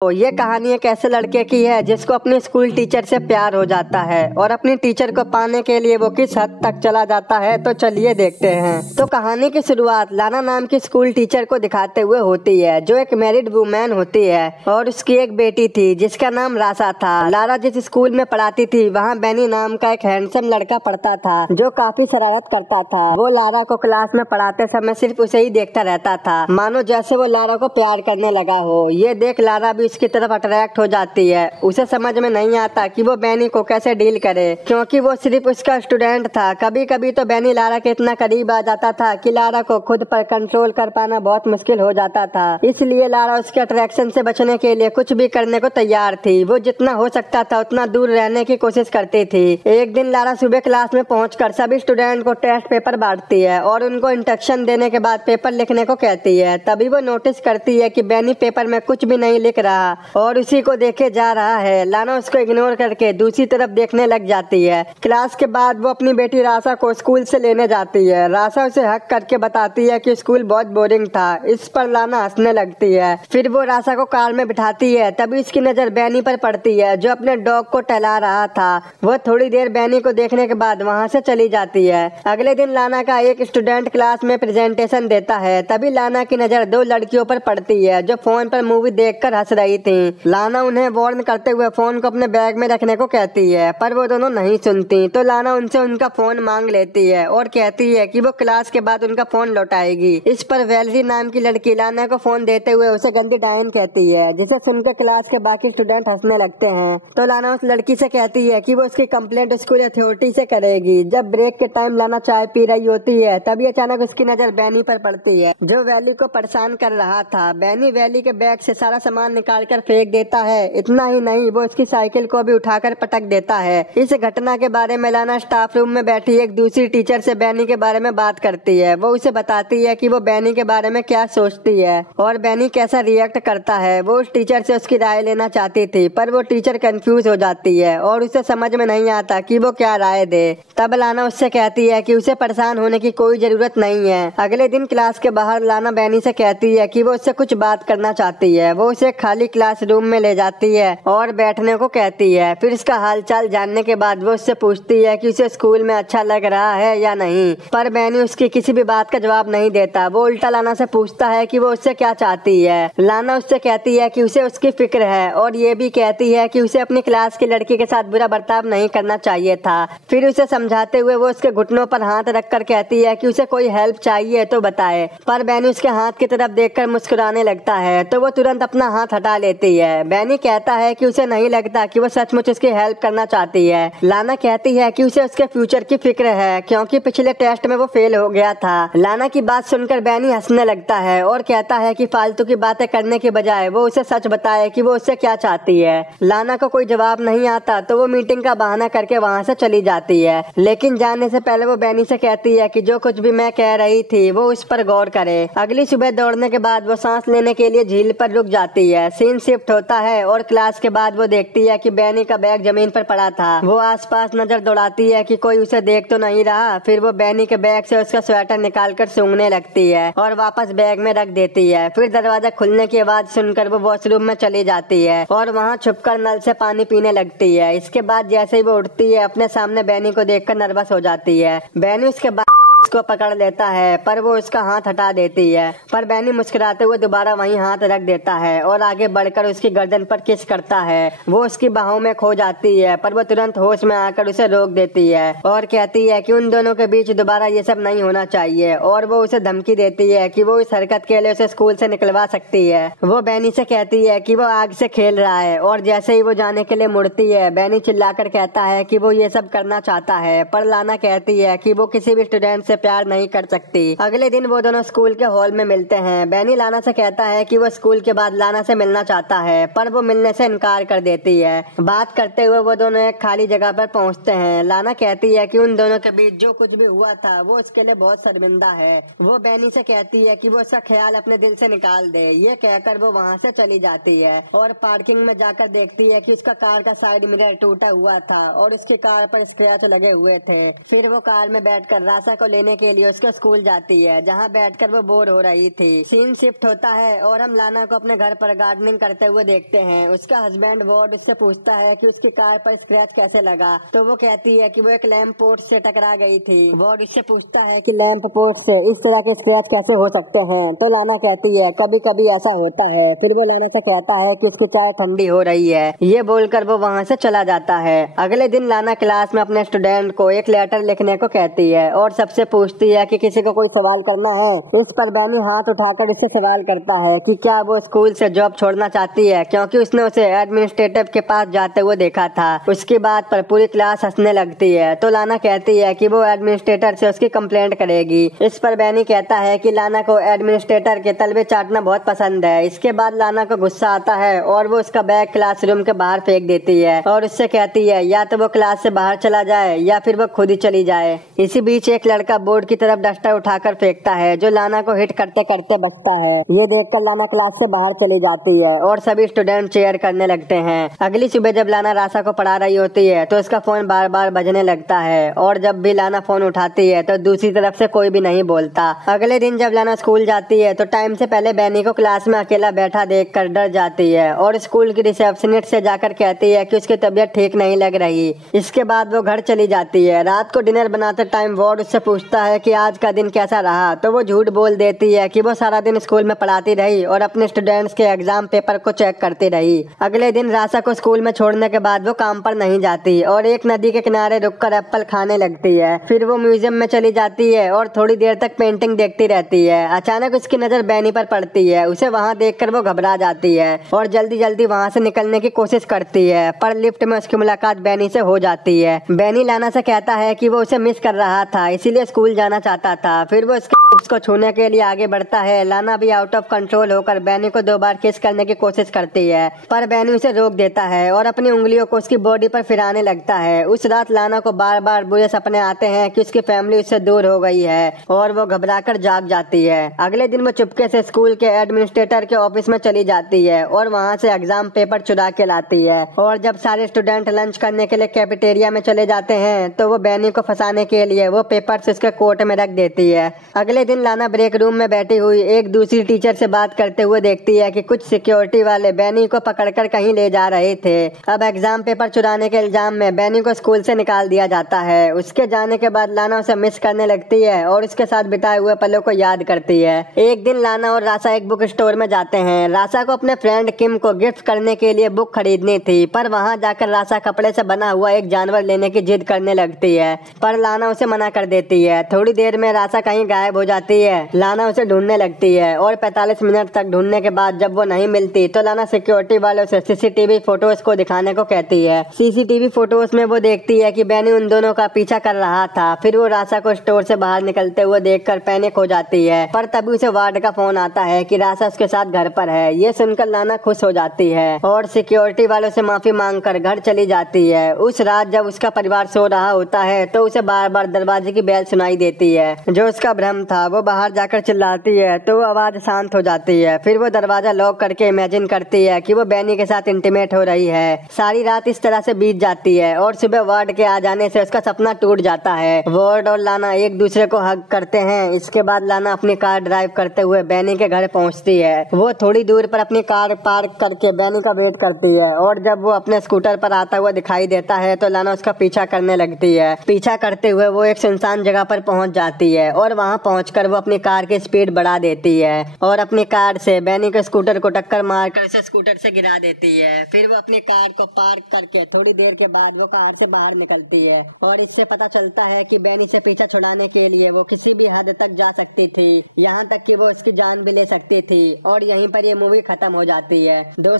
तो ये कहानी एक ऐसे लड़के की है जिसको अपने स्कूल टीचर से प्यार हो जाता है और अपनी टीचर को पाने के लिए वो किस हद तक चला जाता है। तो चलिए देखते हैं। तो कहानी की शुरुआत लाना नाम की स्कूल टीचर को दिखाते हुए होती है, जो एक मैरिड वुमेन होती है और उसकी एक बेटी थी जिसका नाम रासा था। लारा जिस स्कूल में पढ़ाती थी वहाँ बैनी नाम का एक हैंडसम लड़का पढ़ता था जो काफी शरारत करता था। वो लारा को क्लास में पढ़ाते समय सिर्फ उसे ही देखता रहता था, मानो जैसे वो लारा को प्यार करने लगा हो। ये देख लारा भी उसकी तरफ अट्रैक्ट हो जाती है। उसे समझ में नहीं आता कि वो बैनी को कैसे डील करे, क्योंकि वो सिर्फ उसका स्टूडेंट था। कभी कभी तो बैनी लारा के इतना करीब आ जाता था कि लारा को खुद पर कंट्रोल कर पाना बहुत मुश्किल हो जाता था। इसलिए लारा उसके अट्रैक्शन से बचने के लिए कुछ भी करने को तैयार थी। वो जितना हो सकता था उतना दूर रहने की कोशिश करती थी। एक दिन लारा सुबह क्लास में पहुंचकर सभी स्टूडेंट को टेस्ट पेपर बांटती है और उनको इंस्ट्रक्शन देने के बाद पेपर लिखने को कहती है। तभी वो नोटिस करती है कि बैनी पेपर में कुछ भी नहीं लिख रहा और उसी को देखे जा रहा है। लाना उसको इग्नोर करके दूसरी तरफ देखने लग जाती है। क्लास के बाद वो अपनी बेटी रासा को स्कूल से लेने जाती है। रासा उसे हक करके बताती है कि स्कूल बहुत बोरिंग था। इस पर लाना हंसने लगती है। फिर वो रासा को कार में बिठाती है। तभी उसकी नजर बैनी पर पड़ती है जो अपने डॉग को टहला रहा था। वो थोड़ी देर बैनी को देखने के बाद वहाँ से चली जाती है। अगले दिन लाना का एक स्टूडेंट क्लास में प्रेजेंटेशन देता है। तभी लाना की नजर दो लड़कियों पर पड़ती है जो फोन पर मूवी देखकर हंस रही थी। लाना उन्हें वार्न करते हुए फोन को अपने बैग में रखने को कहती है, पर वो दोनों नहीं सुनती। तो लाना उनसे उनका फोन मांग लेती है और कहती है कि वो क्लास के बाद उनका फोन लौटाएगी। इस पर वेलरी नाम की लड़की लाना को फोन देते हुए उसे गंदी डायन कहती है, जिसे सुनकर क्लास के बाकी स्टूडेंट हंसने लगते हैं। तो लाना उस लड़की से कहती है कि वो उसकी कंप्लेंट स्कूल अथॉरिटी से करेगी। जब ब्रेक के टाइम लाना चाय पी रही होती है तभी अचानक उसकी नजर बैनी पर पड़ती है जो वैली को परेशान कर रहा था। बैनी वैली के बैग से सारा सामान निकाल कर फेंक देता है। इतना ही नहीं, वो उसकी साइकिल को भी उठाकर पटक देता है। इस घटना के बारे में लाना स्टाफ रूम में बैठी एक दूसरी टीचर से बैनी के बारे में बात करती है। वो उसे बताती है कि वो बैनी के बारे में क्या सोचती है और बैनी कैसा रिएक्ट करता है। वो उस टीचर से उसकी राय लेना चाहती थी, पर वो टीचर कंफ्यूज हो जाती है और उसे समझ में नहीं आता कि वो क्या राय दे। तब लाना उससे कहती है कि उसे परेशान होने की कोई जरूरत नहीं है। अगले दिन क्लास के बाहर लाना बैनी से कहती है कि वो उससे कुछ बात करना चाहती है। वो उसे खाली क्लासरूम में ले जाती है और बैठने को कहती है। फिर इसका हालचाल जानने के बाद वो उससे पूछती है कि उसे स्कूल में अच्छा लग रहा है या नहीं, पर बैनी उसकी किसी भी बात का जवाब नहीं देता। वो उल्टा लाना से पूछता है कि वो उससे क्या चाहती है। लाना उससे कहती है कि उसे उसकी फिक्र है और ये भी कहती है कि उसे अपनी क्लास की लड़की के साथ बुरा बर्ताव नहीं करना चाहिए था। फिर उसे समझाते हुए वो उसके घुटनों पर हाथ रखकर कहती है कि उसे कोई हेल्प चाहिए तो बताए, पर बैनी उसके हाथ की तरफ देखकर मुस्कुराने लगता है। तो वो तुरंत अपना हाथ हटा लेती है। बैनी कहता है कि उसे नहीं लगता कि वो सचमुच उसकी हेल्प करना चाहती है। लाना कहती है कि उसे उसके फ्यूचर की फिक्र है, क्योंकि पिछले टेस्ट में वो फेल हो गया था। लाना की बात सुनकर बैनी हंसने लगता है और कहता है कि फालतू की बातें करने के बजाय वो उसे सच बताए कि वो उससे क्या चाहती है। लाना को कोई जवाब नहीं आता तो वो मीटिंग का बहाना करके वहाँ से चली जाती है, लेकिन जाने से पहले वो बैनी से कहती है कि जो कुछ भी मैं कह रही थी वो उस पर गौर करे। अगली सुबह दौड़ने के बाद वो सांस लेने के लिए झील पर रुक जाती है। सीन शिफ्ट होता है और क्लास के बाद वो देखती है कि बैनी का बैग जमीन पर पड़ा था। वो आसपास नजर दौड़ाती है कि कोई उसे देख तो नहीं रहा। फिर वो बैनी के बैग से उसका स्वेटर निकालकर सूंघने लगती है और वापस बैग में रख देती है। फिर दरवाजा खुलने की आवाज सुनकर वो वॉशरूम में चली जाती है और वहाँ छुपकर नल से पानी पीने लगती है। इसके बाद जैसे ही वो उठती है अपने सामने बैनी को देखकर नर्वस हो जाती है। बैनी उसके बाद उसको पकड़ लेता है, पर वो उसका हाथ हटा देती है। पर बैनी मुस्कुराते हुए दोबारा वहीं हाथ रख देता है और आगे बढ़कर उसकी गर्दन पर किस करता है। वो उसकी बाहों में खो जाती है, पर वो तुरंत होश में आकर उसे रोक देती है और कहती है कि उन दोनों के बीच दोबारा ये सब नहीं होना चाहिए। और वो उसे धमकी देती है कि वो इस हरकत के लिए उसे स्कूल से निकलवा सकती है। वो बैनी से कहती है कि वो आग से खेल रहा है और जैसे ही वो जाने के लिए मुड़ती है बैनी चिल्लाकर कहता है कि वो ये सब करना चाहता है, पर लाना कहती है कि वो किसी भी स्टूडेंट से प्यार नहीं कर सकती। अगले दिन वो दोनों स्कूल के हॉल में मिलते हैं। बैनी लाना से कहता है कि वो स्कूल के बाद लाना से मिलना चाहता है, पर वो मिलने से इनकार कर देती है। बात करते हुए वो दोनों एक खाली जगह पर पहुंचते हैं। लाना कहती है कि उन दोनों के बीच जो कुछ भी हुआ था वो उसके लिए बहुत शर्मिंदा है। वो बैनी से कहती है कि वो उसका ख्याल अपने दिल से निकाल दे। ये कहकर वो वहाँ से चली जाती है और पार्किंग में जाकर देखती है कि उसका कार का साइड मिरर टूटा हुआ था और उसकी कार पर स्क्रैच लगे हुए थे। फिर वो कार में बैठकर रासा को लेने लेने के लिए उसके स्कूल जाती है, जहाँ बैठकर वो बोर हो रही थी। सीन शिफ्ट होता है और हम लाना को अपने घर पर गार्डनिंग करते हुए देखते हैं। उसका हस्बैंड वार्ड उससे पूछता है कि उसकी कार पर स्क्रैच कैसे लगा, तो वो कहती है कि वो एक लैंप पोस्ट से टकरा गई थी। वार्ड उससे पूछता है कि लैंप पोस्ट से इस तरह के स्क्रैच कैसे हो सकते हैं, तो लाना कहती है कभी कभी ऐसा होता है। फिर वो लाना से कहता है कि उसकी चाय ठंडी हो रही है। ये बोलकर वो वहाँ से चला जाता है। अगले दिन लाना क्लास में अपने स्टूडेंट को एक लेटर लिखने को कहती है और सबसे पूछती है कि किसी को कोई सवाल करना है। इस पर बैनी हाथ उठाकर उससे सवाल करता है कि क्या वो स्कूल से जॉब छोड़ना चाहती है, क्योंकि उसने उसे एडमिनिस्ट्रेटिव के पास जाते हुए देखा था। उसकी बात पर पूरी क्लास हंसने लगती है, तो लाना कहती है कि वो एडमिनिस्ट्रेटर से उसकी कंप्लेंट करेगी। इस पर बैनी कहता है कि लाना को एडमिनिस्ट्रेटर के तलवे चाटना बहुत पसंद है। इसके बाद लाना को गुस्सा आता है और वो उसका बैग क्लासरूम के बाहर फेंक देती है और उससे कहती है या तो वो क्लास से बाहर चला जाए या फिर वो खुद ही चली जाए। इसी बीच एक लड़का बोर्ड की तरफ डस्टर उठाकर फेंकता है, जो लाना को हिट करते करते बचता है। ये देखकर लाना क्लास से बाहर चली जाती है और सभी स्टूडेंट चेयर करने लगते हैं। अगली सुबह जब लाना रासा को पढ़ा रही होती है तो उसका फोन बार बार बजने लगता है और जब भी लाना फोन उठाती है तो दूसरी तरफ से कोई भी नहीं बोलता। अगले दिन जब लाना स्कूल जाती है तो टाइम से पहले बैनी को क्लास में अकेला बैठा देखकर डर जाती है और स्कूल की रिसेप्शनिस्ट से जाकर कहती है कि उसकी तबीयत ठीक नहीं लग रही। इसके बाद वो घर चली जाती है। रात को डिनर बनाते टाइम वार्ड उससे पूछता है कि आज का दिन कैसा रहा, तो वो झूठ बोल देती है कि वो सारा दिन स्कूल में पढ़ाती रही और अपने स्टूडेंट्स के एग्जाम पेपर को चेक करती रही। अगले दिन रासा को स्कूल में छोड़ने के बाद वो काम पर नहीं जाती और एक नदी के किनारे रुककर एप्पल खाने लगती है। फिर वो म्यूजियम में चली जाती है और थोड़ी देर तक पेंटिंग देखती रहती है। अचानक उसकी नजर बैनी पर पड़ती है। उसे वहाँ देखकर वो घबरा जाती है और जल्दी जल्दी वहाँ से निकलने की कोशिश करती है, पर लिफ्ट में उसकी मुलाकात बैनी से हो जाती है। बैनी लाना से कहता है कि वो उसे मिस कर रहा था, इसीलिए स्कूल जाना चाहता था। फिर वो उसको छूने के लिए आगे बढ़ता है। लाना भी आउट ऑफ कंट्रोल होकर बैनी को 2 बार किस करने की कोशिश करती है, पर बैनी उसे रोक देता है और अपनी उंगलियों को उसकी बॉडी पर फिराने लगता है। उस रात लाना को बार बार बुरे सपने आते हैं कि उसकी फैमिली उससे दूर हो गई है और वो घबराकर जाग जाती है। अगले दिन वो चुपके से स्कूल के एडमिनिस्ट्रेटर के ऑफिस में चली जाती है और वहाँ से एग्जाम पेपर चुरा के लाती है। और जब सारे स्टूडेंट लंच करने के लिए कैफेटेरिया में चले जाते हैं तो वो बैनी को फंसाने के लिए वो पेपर्स उसके कोट में रख देती है। अगले दिन लाना ब्रेक रूम में बैठी हुई एक दूसरी टीचर से बात करते हुए देखती है कि कुछ सिक्योरिटी वाले बैनी को पकड़कर कहीं ले जा रहे थे। अब एग्जाम पेपर चुराने के इल्जाम में बैनी को स्कूल से निकाल दिया जाता है। उसके जाने के बाद लाना उसे मिस करने लगती है और उसके साथ बिताए हुए पलों को याद करती है। एक दिन लाना और रासा एक बुक स्टोर में जाते हैं। रासा को अपने फ्रेंड किम को गिफ्ट करने के लिए बुक खरीदनी थी, पर वहाँ जाकर रासा कपड़े से बना हुआ एक जानवर लेने की जिद करने लगती है, पर लाना उसे मना कर देती है। थोड़ी देर में रासा कहीं गायब हो जाती है। लाना उसे ढूंढने लगती है और 45 मिनट तक ढूंढने के बाद जब वो नहीं मिलती तो लाना सिक्योरिटी वालों से सीसीटीवी फोटोज को दिखाने को कहती है। सीसीटीवी फोटोज में वो देखती है कि बैनी उन दोनों का पीछा कर रहा था। फिर वो रासा को स्टोर से बाहर निकलते हुए देखकर पैनिक हो जाती है, पर तभी उसे वार्ड का फोन आता है कि रासा उसके साथ घर पर है। ये सुनकर लाना खुश हो जाती है और सिक्योरिटी वालों से माफी मांगकर घर चली जाती है। उस रात जब उसका परिवार सो रहा होता है तो उसे बार बार दरवाजे की बेल सुनाई देती है। जो उसका भ्रम था, वो बाहर जाकर चिल्लाती है तो वो आवाज शांत हो जाती है। फिर वो दरवाजा लॉक करके इमेजिन करती है कि वो बैनी के साथ इंटीमेट हो रही है। सारी रात इस तरह से बीत जाती है और सुबह वार्ड के आ जाने से उसका सपना टूट जाता है। वार्ड और लाना एक दूसरे को हग करते हैं। इसके बाद लाना अपनी कार ड्राइव करते हुए बैनी के घर पहुंचती है। वो थोड़ी दूर पर अपनी कार पार्क करके बैनी का वेट करती है और जब वो अपने स्कूटर पर आता हुआ दिखाई देता है तो लाना उसका पीछा करने लगती है। पीछा करते हुए वो एक सुनसान जगह पर पहुंच जाती है और वहां पहुंचकर वो अपनी कार की स्पीड बढ़ा देती है और अपनी कार से बैनी के स्कूटर को टक्कर मारकर उसे स्कूटर से गिरा देती है। फिर वो अपनी कार को पार्क करके थोड़ी देर के बाद वो कार से बाहर निकलती है और इससे पता चलता है कि बैनी से पीछा छुड़ाने के लिए वो किसी भी हद तक जा सकती थी, यहाँ तक कि वो उसकी जान भी ले सकती थी। और यहीं पर ये मूवी खत्म हो जाती है। दोस्तों